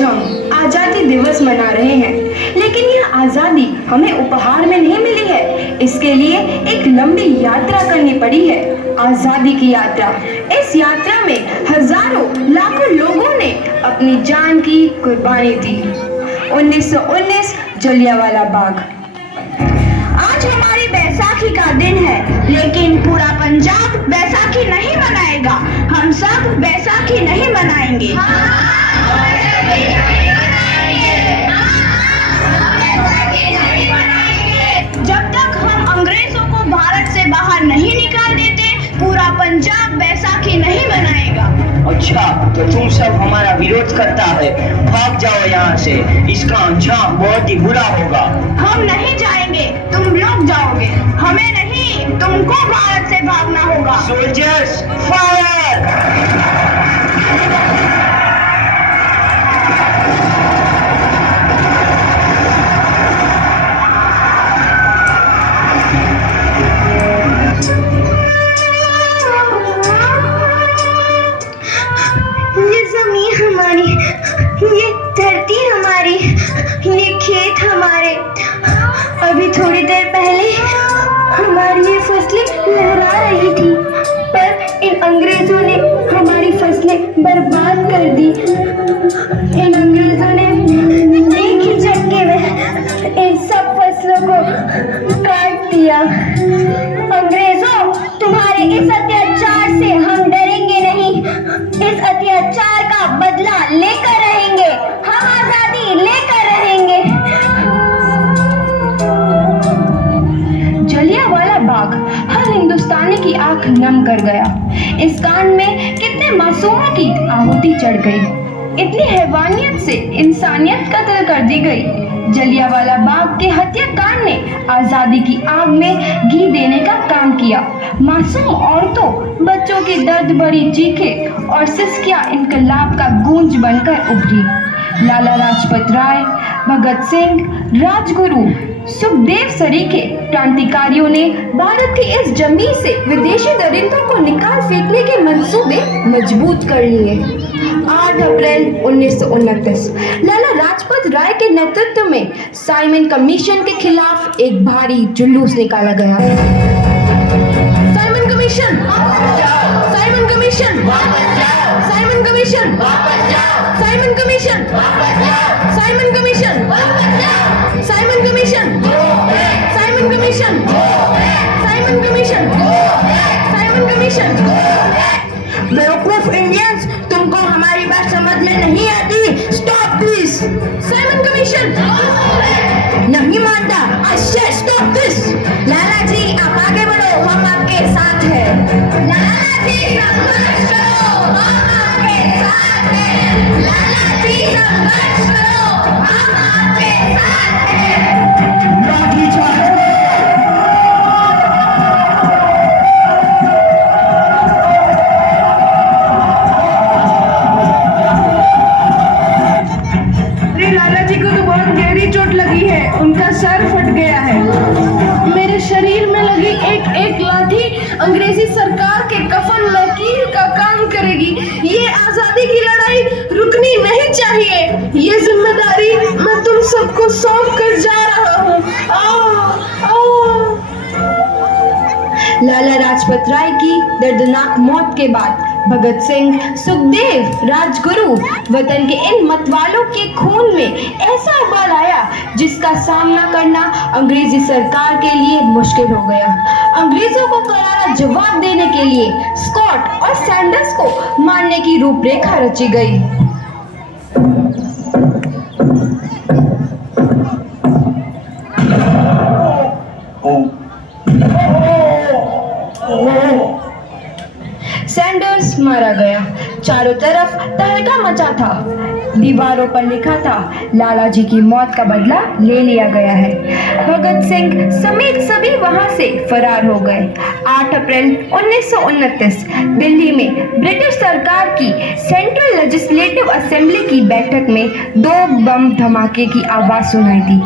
आज हम आजादी दिवस मना रहे हैं, लेकिन यह आजादी हमें उपहार में नहीं मिली है। इसके लिए एक लंबी यात्रा करनी पड़ी है, आजादी की यात्रा। इस यात्रा में हजारों लाखों लोगों ने अपनी जान की कुर्बानी दी। 1919 जलियांवाला बाग। आज हमारी बैसाखी का दिन है, लेकिन पूरा पंजाब बैसाखी नहीं मनाएगा। हम सब बैसाखी नहीं मनाएंगे। जब तक हम अंग्रेजों को भारत से बाहर नहीं निकाल देते, पूरा पंजाब बैसाखी नहीं मनाएगा। अच्छा, तो तुम सब हमारा विरोध करता है। भाग जाओ यहाँ से, इसका अंजाम बहुत ही बुरा होगा। हम नहीं जाएंगे, तुम लोग जाओगे। हमें नहीं, तुमको भारत से भागना होगा। Soldiers fire! ये जमीन हमारी, ये धरती हमारी, ये खेत हमारे। अभी थोड़ी देर पहले हमारी ये फसलें लहरा रही थी, पर इन अंग्रेजों ने हमारी फसलें बर्बाद कर दी। इन अंग्रेजों ने एक ही झटके में इन सब फसलों को काट दिया। अंग्रेजों, तुम्हारे इस अत्याचार से हम डरेंगे नहीं। इस अत्याचार का बदला लेकर रहेंगे। हम आजादी लेकर रहेंगे। जलियांवाला बाग हर हिंदुस्तानी की आंख नम कर गया। इस कांड में कितने मासूमों की आहुति चढ़ गई। इतनी हैवानियत से इंसानियत कत्ल कर दी गई। जलियांवाला बाग के हत्याकांड ने आजादी की आग में घी देने का काम किया। मासूम औरतों, बच्चों की दर्द भरी चीखें और सिसकियां इनकलाब का गूंज बनकर उभरी। लाला लाजपत राय, भगत सिंह, राजगुरु, सुखदेव सरीखे क्रांतिकारियों ने भारत की इस जमीन से विदेशी दरिंदों को निकाल फेंकने के मंसूबे मजबूत कर लिए। 8 अप्रैल 1929 लाला लाजपत राय के नेतृत्व में साइमन कमीशन के खिलाफ एक भारी जुलूस निकाला गया। Simon commission, Simon commission, Simon commission, Simon commission, Simon commission, Simon commission, Simon commission, Simon commission, Simon commission. बेवकूफ इंडियंस, तुमको हमारी बात समझ में नहीं आती। Stop this. Simon commission. नहीं मानता। आई से स्टॉप दिस। लाला जी, आप आगे बढ़ो, हम आपके साथ हैं। लाला जी, संघर्ष करो, हम आपके साथ हैं। लाला जी, संघर्ष करो, हम आपके साथ हैं। लाठी चार्ज। लाला जी को तो बहुत गहरी चोट लगी है, उनका सर फट गया है। मेरे शरीर में लगी एक एक लाठी अंग्रेजी सरकार के कफन लकीर का काम करेगी। ये आजादी की लड़ाई रुकनी नहीं चाहिए। ये जिम्मेदारी मैं तुम सबको सौंप कर जा रहा हूँ। लाला लाजपत राय की दर्दनाक मौत के बाद भगत सिंह, सुखदेव, राजगुरु, वतन के इन मतवालों के खून में ऐसा उबाल आया जिसका सामना करना अंग्रेजी सरकार के लिए मुश्किल हो गया। अंग्रेजों को करारा जवाब देने के लिए स्कॉट और सैंडर्स को मारने की रूपरेखा रची गई। सैंडर्स मारा गया। चारों तरफ तहलका मचा था। दीवारों पर लिखा था, लाला जी की मौत का बदला ले लिया गया है। भगत सिंह समेत सभी वहां से फरार हो गए। 8 अप्रैल 1929 दिल्ली में ब्रिटिश सरकार की सेंट्रल लेजिस्लेटिव असेंबली की बैठक में 2 बम धमाके की आवाज सुनाई दी।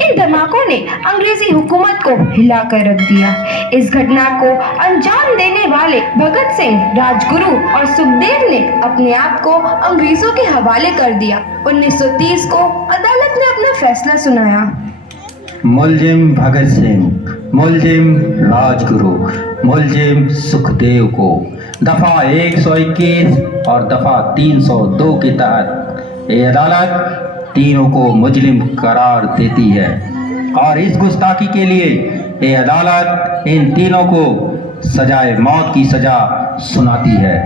इन धमाकों ने अंग्रेजी हुकूमत को हिलाकर रख दिया। इस घटना को अंजाम देने वाले भगत सिंह, राजगुरु और सुखदेव ने अपने आप को अंग्रेजों के हवाले कर दिया। 1930 को अदालत ने अपना फैसला सुनाया। मुलजिम भगत सिंह, मुलजिम राजगुरु, मुलजिम सुखदेव को दफा 121 और दफा 302 के तहत ये अदालत तीनों को मुजरिम करार देती है और इस गुस्ताखी के लिए ये अदालत इन तीनों को सजाए मौत की सजा सुनाती है।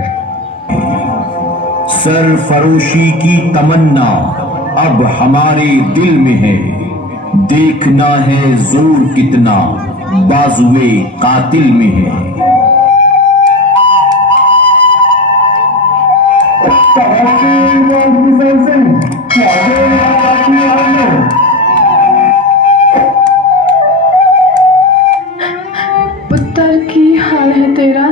सरफरोशी की तमन्ना अब हमारे दिल में है, देखना है जोर कितना बाजुए कातिल में है। पुत्र की हाल है तेरा?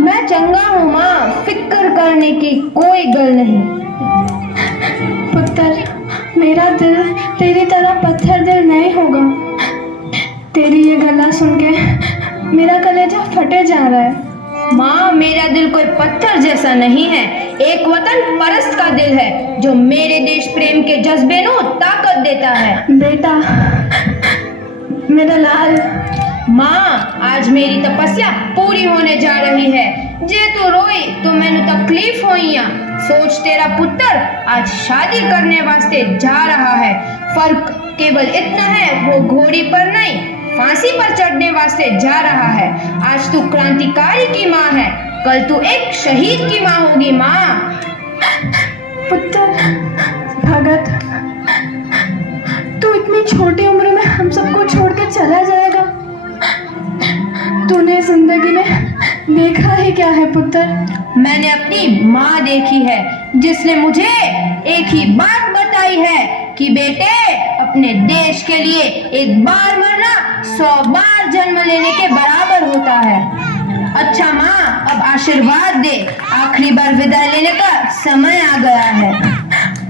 मैं चंगा हूँ माँ, फिक्र करने की कोई गल नहीं। पुत्र, मेरा दिल तेरी तरह पत्थर दिल नहीं होगा। तेरी ये गला सुन के मेरा कलेजा फटे जा रहा है। माँ, मेरा दिल कोई पत्थर जैसा नहीं है, एक वतन परस्त का दिल है जो मेरे देश प्रेम के जज्बे को ताकत देता है। बेटा, मेरा लाल। माँ, आज मेरी तपस्या पूरी होने जा रही है। जे तू रोई तो मैंने तकलीफ होई या। सोच, तेरा पुत्र आज शादी करने वास्ते जा रहा है। फर्क केवल इतना है, वो घोड़ी पर नहीं फांसी पर चढ़ने वास्ते जा रहा है। आज तू क्रांतिकारी की माँ है, कल तू एक शहीद की माँ होगी। माँ। पुत्र भगत, तू इतनी छोटी उम्र में हम सबको छोड़ के चला जाएगा? तूने जिंदगी में देखा ही क्या है पुत्र? मैंने अपनी माँ देखी है, जिसने मुझे एक ही बात बताई है कि बेटे, अपने देश के लिए एक बार मरना 100 बार जन्म लेने के बराबर होता है। अच्छा माँ, अब आशीर्वाद दे, आखिरी बार विदाई लेने का समय आ गया है।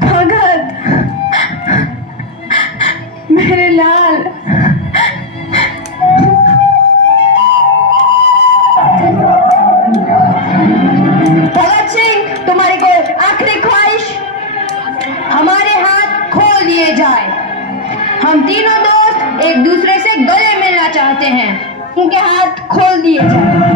भगत, मेरे लाल। भगत सिंह, तुम्हारी कोई आखिरी ख्वाहिश? हमारे हाथ खोल दिए जाए। हम तीनों दोस्त एक दूसरे से गले मिलना चाहते हैं, उनके हाथ खोल दिए जाए।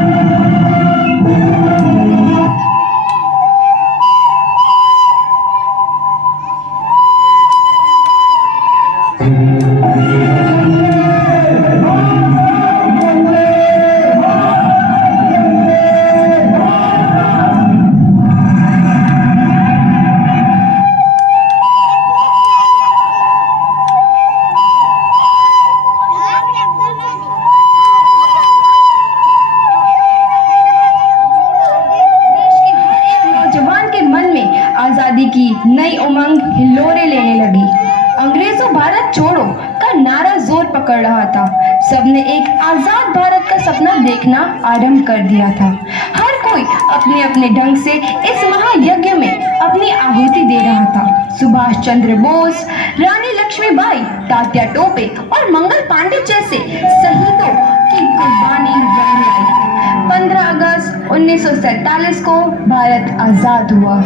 आजादी की नई उमंग हिलोरे लेने लगी। अंग्रेजों भारत छोड़ो का नारा जोर पकड़ रहा था। सबने एक आजाद भारत का सपना देखना आरंभ कर दिया था। हर कोई अपने अपने ढंग से इस महायज्ञ में अपनी आहुति दे रहा था। सुभाष चंद्र बोस, रानी लक्ष्मीबाई, तात्या टोपे और मंगल पांडे जैसे शहीदों की कुर्बानी रंग लाई। 15 अगस्त 1947 को भारत आजाद हुआ।